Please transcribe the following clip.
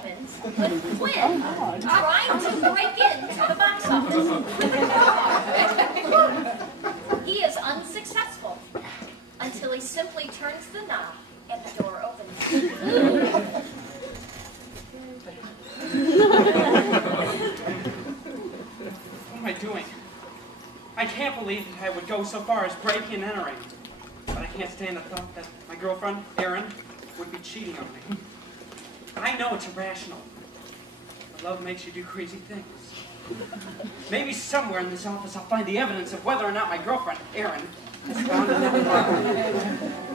opens with Quinn trying to break into the box office. He is unsuccessful until he simply turns the knob and the door opens. What am I doing? I can't believe that I would go so far as breaking and entering. But I can't stand the thought that my girlfriend, Erin, would be cheating on me. I know it's irrational. But love makes you do crazy things. Maybe somewhere in this office I'll find the evidence of whether or not my girlfriend, Erin, has found another love.